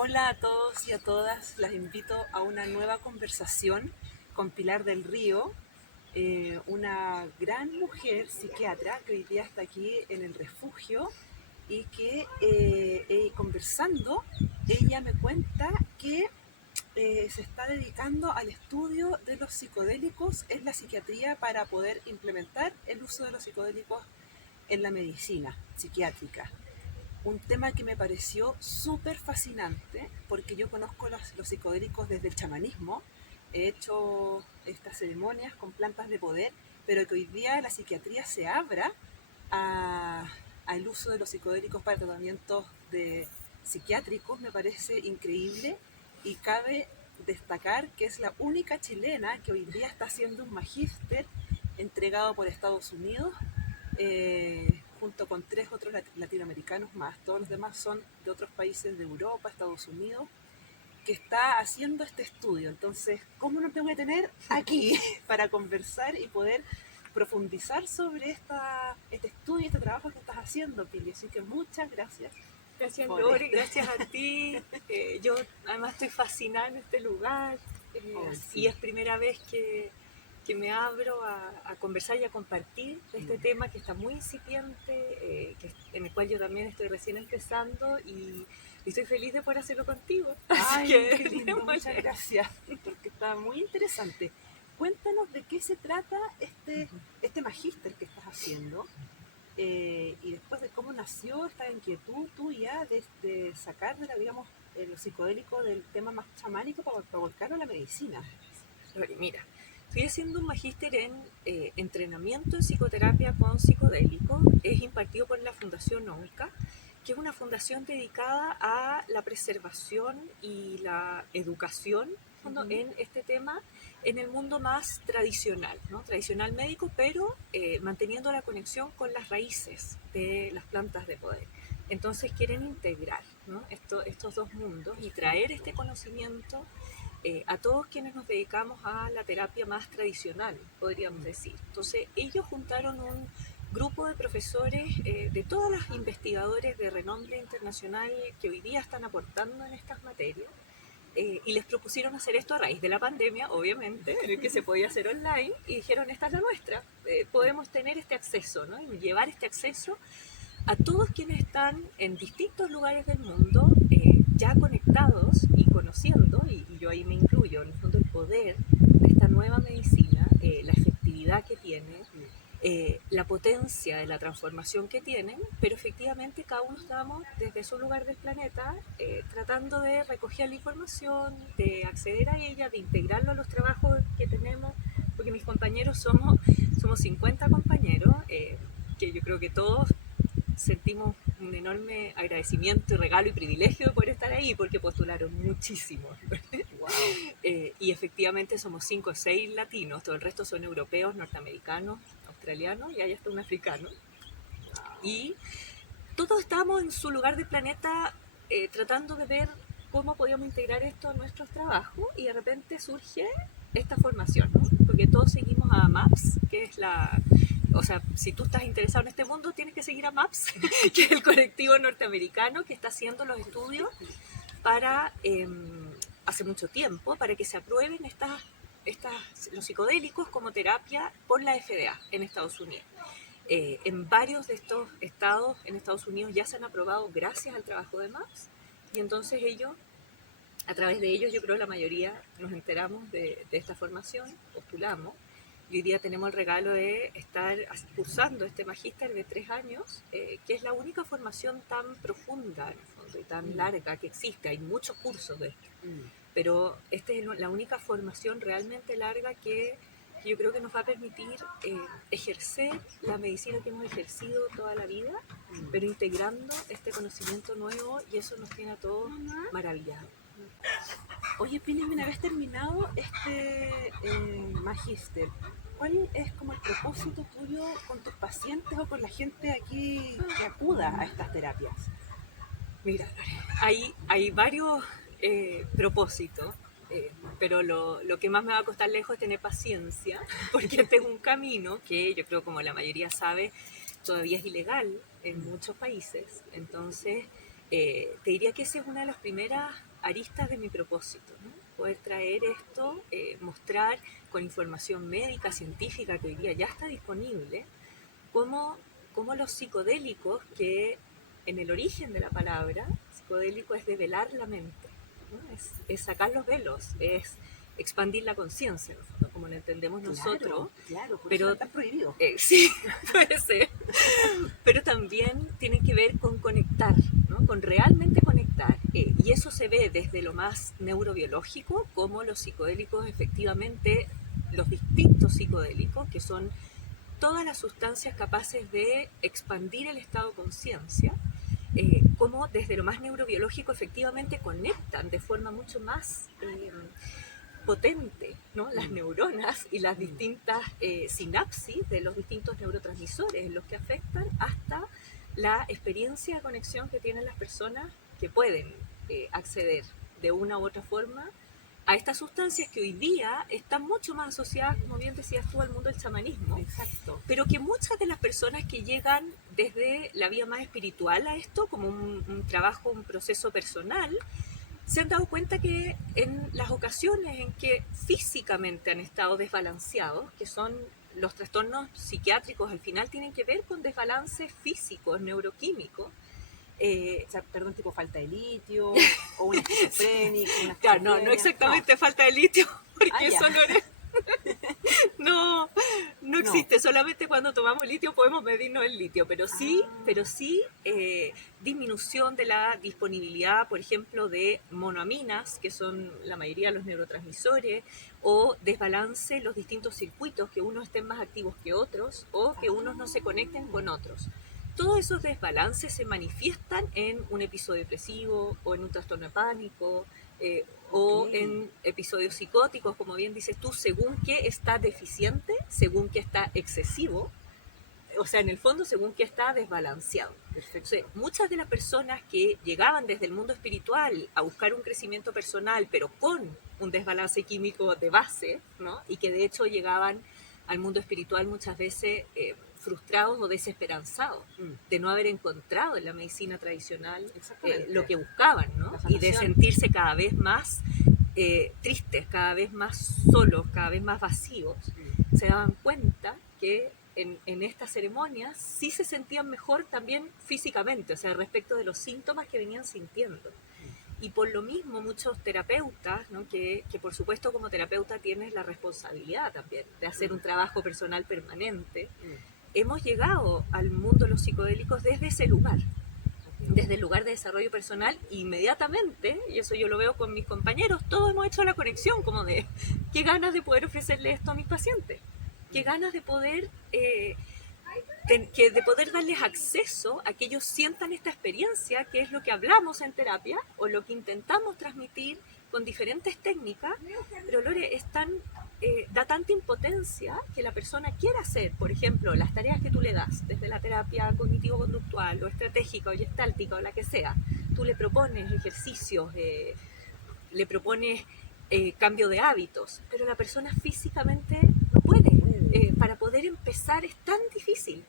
Hola a todos y a todas, las invito a una nueva conversación con Pilar del Río, una gran mujer psiquiatra que hoy día está aquí en el refugio y que conversando, ella me cuenta que se está dedicando al estudio de los psicodélicos en la psiquiatría para poder implementar el uso de los psicodélicos en la medicina psiquiátrica. Un tema que me pareció súper fascinante porque yo conozco los psicodélicos desde el chamanismo, he hecho estas ceremonias con plantas de poder, pero que hoy día la psiquiatría se abra al uso de los psicodélicos para tratamientos psiquiátricos me parece increíble y cabe destacar que es la única chilena que hoy día está haciendo un magíster entregado por Estados Unidos junto con 3 otros latinoamericanos más. Todos los demás son de otros países de Europa, Estados Unidos, que está haciendo este estudio. Entonces, ¿cómo no te voy a tener aquí para conversar y poder profundizar sobre este estudio y este trabajo que estás haciendo, Pili? Así que muchas gracias. Gracias Lori, gracias a ti. Yo además estoy fascinada en este lugar y Sí. es primera vez que me abro a conversar y a compartir este tema que está muy incipiente, en el cual yo también estoy recién empezando y estoy feliz de poder hacerlo contigo. Así Ay, que qué lindo, muchas gracias, porque está muy interesante. Cuéntanos de qué se trata este magíster que estás haciendo y después de cómo nació esta inquietud tuya de sacar de la, digamos, lo psicodélico del tema más chamánico para volcarlo a la medicina. Lori, mira, estoy haciendo un magíster en entrenamiento en psicoterapia con psicodélico. Es impartido por la Fundación ONCA, que es una fundación dedicada a la preservación y la educación en este tema en el mundo más tradicional, ¿no? Tradicional médico, pero manteniendo la conexión con las raíces de las plantas de poder. Entonces quieren integrar, ¿no? Estos dos mundos y traer este conocimiento a todos quienes nos dedicamos a la terapia más tradicional, podríamos decir. Entonces, ellos juntaron un grupo de profesores, de todos los investigadores de renombre internacional que hoy día están aportando en estas materias, y les propusieron hacer esto a raíz de la pandemia, obviamente, en el que se podía hacer online, y dijeron, esta es la nuestra, podemos tener este acceso, ¿no? Y llevar este acceso a todos quienes están en distintos lugares del mundo, ya conectados y conociendo, y yo ahí me incluyo, en el fondo, el poder de esta nueva medicina, la efectividad que tiene, la potencia de la transformación que tienen, pero efectivamente cada uno estamos desde su lugar del planeta tratando de recoger la información, de acceder a ella, de integrarlo a los trabajos que tenemos, porque mis compañeros somos 50 compañeros, que yo creo que todos sentimos un enorme agradecimiento y regalo y privilegio de poder estar ahí porque postularon muchísimo. Wow. Y efectivamente somos 5 o 6 latinos, todo el resto son europeos, norteamericanos, australianos y hay hasta un africano. Y todos estamos en su lugar del planeta tratando de ver cómo podíamos integrar esto a nuestros trabajos y de repente surge esta formación, ¿no? Porque todos seguimos a MAPS, que es o sea, si tú estás interesado en este mundo, tienes que seguir a MAPS, que es el colectivo norteamericano que está haciendo los estudios para, hace mucho tiempo, para que se aprueben los psicodélicos como terapia por la FDA en Estados Unidos. En varios de estos estados en Estados Unidos ya se han aprobado gracias al trabajo de MAPS y entonces a través de ellos yo creo que la mayoría nos enteramos de esta formación, postulamos y hoy día tenemos el regalo de estar cursando este magíster de 3 años, que es la única formación tan profunda en el fondo y tan larga que existe. Hay muchos cursos de esto, pero esta es la única formación realmente larga que yo creo que nos va a permitir ejercer la medicina que hemos ejercido toda la vida, pero integrando este conocimiento nuevo y eso nos tiene a todos maravillados. Oye, Pili, una vez terminado este magíster, ¿cuál es como el propósito tuyo con tus pacientes o con la gente aquí que acuda a estas terapias? Mira, hay varios propósitos, pero lo que más me va a costar lejos es tener paciencia, porque este es un camino que yo creo, como la mayoría sabe, todavía es ilegal en muchos países. Entonces, te diría que esa es una de las primeras aristas de mi propósito, ¿no? Poder traer esto, mostrar con información médica, científica, que hoy día ya está disponible, cómo los psicodélicos, que en el origen de la palabra, psicodélico es develar la mente, ¿no? Es sacar los velos, es expandir la conciencia, ¿no? Como lo entendemos nosotros. Claro, por pero eso está prohibido. Sí, puede ser. Pero también tiene que ver con conectar, ¿no? Con realmente conectar. Y eso se ve desde lo más neurobiológico, como los psicodélicos, efectivamente, los distintos psicodélicos, que son todas las sustancias capaces de expandir el estado de conciencia, como desde lo más neurobiológico efectivamente conectan de forma mucho más potente, ¿no? Las neuronas y las distintas sinapsis de los distintos neurotransmisores en los que afectan, hasta la experiencia de conexión que tienen las personas que pueden acceder de una u otra forma a estas sustancias que hoy día están mucho más asociadas, como bien decías tú, al mundo del chamanismo. Exacto. Pero que muchas de las personas que llegan desde la vía más espiritual a esto, como un trabajo, un proceso personal, se han dado cuenta que en las ocasiones en que físicamente han estado desbalanceados, que son los trastornos psiquiátricos, al final tienen que ver con desbalances físicos, neuroquímicos. O sea, perdón, tipo falta de litio, o una esquizofrénica, una Claro, no exactamente falta de litio, porque eso no es... No existe, solamente cuando tomamos litio podemos medirnos el litio, pero sí disminución de la disponibilidad, por ejemplo, de monoaminas, que son la mayoría de los neurotransmisores, o desbalance en los distintos circuitos, que unos estén más activos que otros, o que unos no se conecten con otros. Todos esos desbalances se manifiestan en un episodio depresivo, o en un trastorno de pánico, o en episodios psicóticos, como bien dices tú, según que está deficiente, según que está excesivo, o sea, en el fondo, según que está desbalanceado. Entonces, muchas de las personas que llegaban desde el mundo espiritual a buscar un crecimiento personal, pero con un desbalance químico de base, ¿no? Y que de hecho llegaban al mundo espiritual muchas veces frustrados o desesperanzados de no haber encontrado en la medicina tradicional lo que buscaban, ¿no? Y de sentirse cada vez más tristes, cada vez más solos, cada vez más vacíos. Se daban cuenta que en estas ceremonias sí se sentían mejor también físicamente, o sea, respecto de los síntomas que venían sintiendo. Y por lo mismo muchos terapeutas, ¿no? que por supuesto como terapeuta tienes la responsabilidad también de hacer un trabajo personal permanente, hemos llegado al mundo de los psicodélicos desde ese lugar, desde el lugar de desarrollo personal, inmediatamente, y eso yo lo veo con mis compañeros, todos hemos hecho la conexión como de qué ganas de poder ofrecerle esto a mis pacientes, qué ganas de poder de poder darles acceso a que ellos sientan esta experiencia, que es lo que hablamos en terapia o lo que intentamos transmitir con diferentes técnicas. Pero Lore, da tanta impotencia que la persona quiera hacer, por ejemplo, las tareas que tú le das desde la terapia cognitivo-conductual o estratégica o gestáltica o la que sea. Tú le propones ejercicios, le propones cambio de hábitos, pero la persona físicamente no puede. Para poder empezar es tan difícil.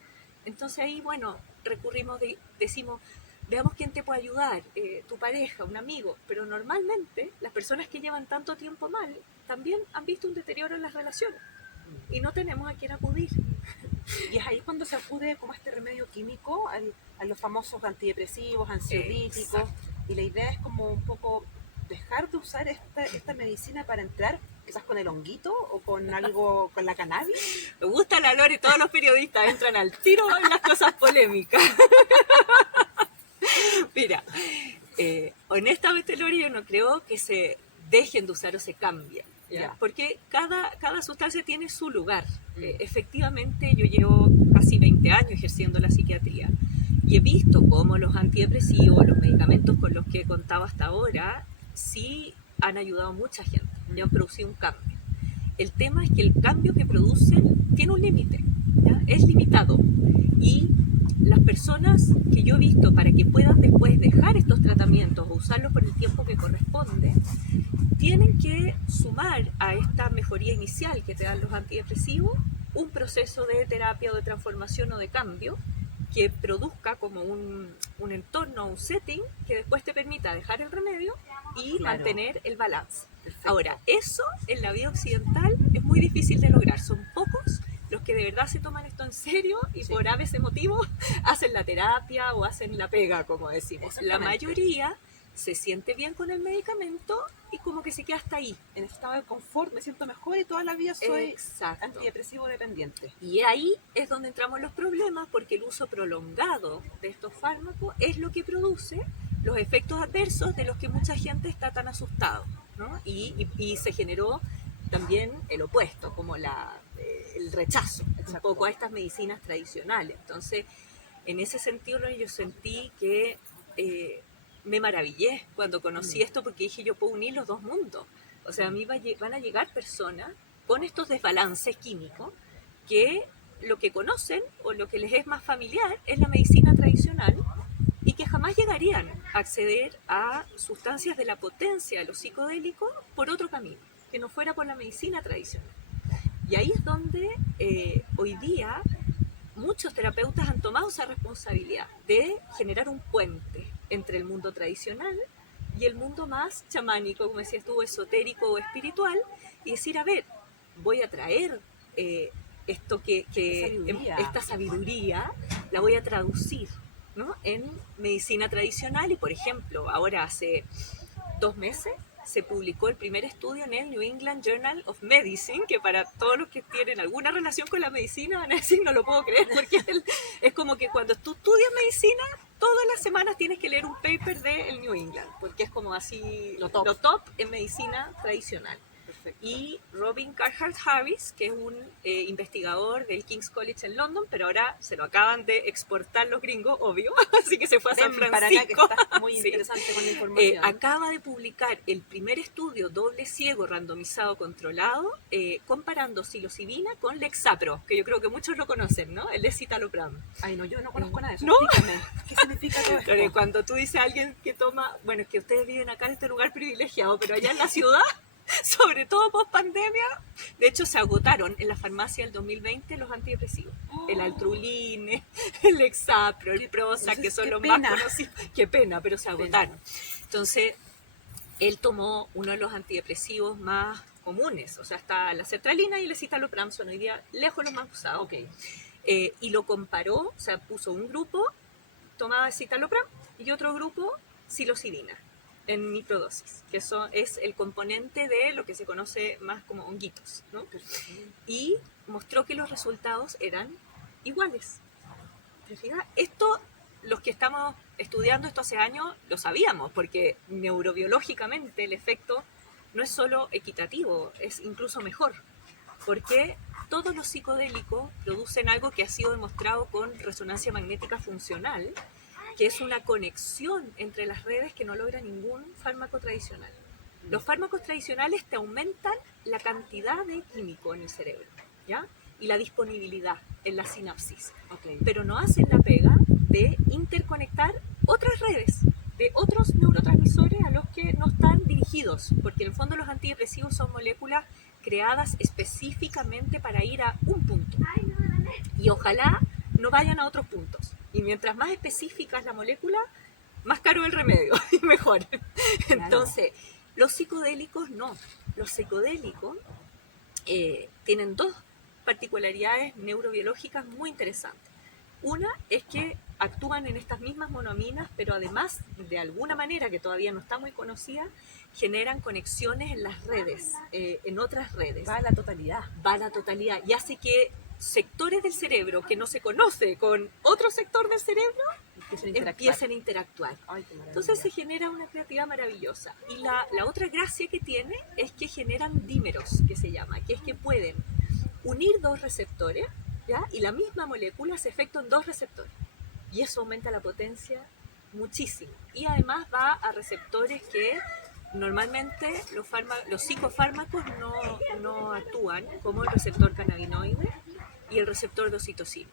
Entonces ahí, bueno, recurrimos, decimos, veamos quién te puede ayudar, tu pareja, un amigo, pero normalmente las personas que llevan tanto tiempo mal también han visto un deterioro en las relaciones y no tenemos a quién acudir. Y es ahí cuando se acude como a este remedio químico, a los famosos antidepresivos, ansiolíticos, y la idea es como un poco dejar de usar esta medicina para entrar quizás con el honguito o con algo, con la cannabis. Me gusta la Lore, todos los periodistas entran al tiro en las cosas polémicas. Mira, honestamente Lore, yo no creo que se dejen de usar o se cambien, ¿ya? Porque cada sustancia tiene su lugar. Efectivamente, yo llevo casi 20 años ejerciendo la psiquiatría y he visto cómo los antidepresivos, los medicamentos con los que he contado hasta ahora, sí han ayudado a mucha gente y han producido un cambio. El tema es que el cambio que producen tiene un límite, ¿ya? Es limitado, y las personas que yo he visto, para que puedan después dejar estos tratamientos o usarlos por el tiempo que corresponde, tienen que sumar a esta mejoría inicial que te dan los antidepresivos un proceso de terapia o de transformación o de cambio que produzca como un entorno, un setting que después te permita dejar el remedio y Claro. mantener el balance. Perfecto. Ahora, eso en la vida occidental es muy difícil de lograr. Son pocos los que de verdad se toman esto en serio y Sí. por ese motivo hacen la terapia o hacen la pega, como decimos. La Exactamente. mayoría se siente bien con el medicamento y como que se queda hasta ahí. En estado de confort me siento mejor y toda la vida soy Exacto. antidepresivo dependiente. Y ahí es donde entramos los problemas, porque el uso prolongado de estos fármacos es lo que produce los efectos adversos de los que mucha gente está tan asustado, ¿no? Y se generó también el opuesto, como el rechazo un poco a estas medicinas tradicionales. Entonces, en ese sentido yo sentí que me maravillé cuando conocí esto, porque dije, yo puedo unir los dos mundos. O sea, a mí van a llegar personas con estos desbalances químicos que lo que conocen o lo que les es más familiar es la medicina tradicional y que jamás llegarían a acceder a sustancias de la potencia de los psicodélicos por otro camino, que no fuera por la medicina tradicional. Y ahí es donde hoy día muchos terapeutas han tomado esa responsabilidad de generar un puente entre el mundo tradicional y el mundo más chamánico, como decías tú, esotérico o espiritual, y decir, a ver, voy a traer esto esta sabiduría, la voy a traducir, ¿no?, en medicina tradicional. Y por ejemplo, ahora hace 2 meses se publicó el primer estudio en el New England Journal of Medicine, que para todos los que tienen alguna relación con la medicina van a decir, no lo puedo creer, porque es como que cuando tú estudias medicina, todas las semanas tienes que leer un paper del New England, porque es como así lo top en medicina tradicional. Perfecto. Y Robin Carhart Harris, que es un investigador del King's College en London, pero ahora se lo acaban de exportar los gringos, obvio, así que se fue a San Francisco. Para acá, que está muy interesante con la información. Acaba de publicar el primer estudio doble ciego randomizado controlado comparando psilocibina con Lexapro, que yo creo que muchos lo conocen, ¿no? El de citalopram. Ay, no, yo no conozco nada de eso. ¿No? Explícame, ¿qué significa todo esto? Cuando tú dices a alguien que toma, bueno, es que ustedes viven acá en este lugar privilegiado, pero allá en la ciudad, sobre todo post pandemia, de hecho se agotaron en la farmacia del 2020 los antidepresivos. El Altrulline, el Lexapro, el Prozac, que son los más conocidos. Qué pena, pero se agotaron. Entonces, él tomó uno de los antidepresivos más comunes, o sea, está la sertralina y el citalopram, son hoy día lejos los más usados. Okay. Y lo comparó, o sea, puso un grupo, tomaba citalopram, y otro grupo, psilocibina en microdosis, que es el componente de lo que se conoce más como honguitos, ¿no? Y mostró que los resultados eran iguales. ¿Te fijas? Esto, los que estamos estudiando esto hace años, lo sabíamos, porque neurobiológicamente el efecto no es solo equitativo, es incluso mejor, porque todos los psicodélicos producen algo que ha sido demostrado con resonancia magnética funcional, que es una conexión entre las redes que no logra ningún fármaco tradicional. Los fármacos tradicionales te aumentan la cantidad de químico en el cerebro, ¿ya? Y la disponibilidad en la sinapsis, pero no hacen la pega de interconectar otras redes de otros neurotransmisores a los que no están dirigidos, porque en el fondo los antidepresivos son moléculas creadas específicamente para ir a un punto, y ojalá no vayan a otros puntos. Y mientras más específica es la molécula, más caro el remedio y mejor. Claro. Entonces, los psicodélicos no. Los psicodélicos tienen dos particularidades neurobiológicas muy interesantes. Una es que actúan en estas mismas monoaminas, pero además, de alguna manera que todavía no está muy conocida, generan conexiones en las redes, en otras redes. Va a la totalidad. Va a la totalidad y hace que sectores del cerebro que no se conoce con otro sector del cerebro empiecen a interactuar. Ay, entonces se genera una creatividad maravillosa. Y la otra gracia que tiene es que generan dímeros, que se llama, que es que pueden unir dos receptores, ¿ya? Y la misma molécula hace efecto en dos receptores. Y eso aumenta la potencia muchísimo. Y además va a receptores que normalmente los psicofármacos no actúan, como el receptor cannabinoide y el receptor de oxitocina.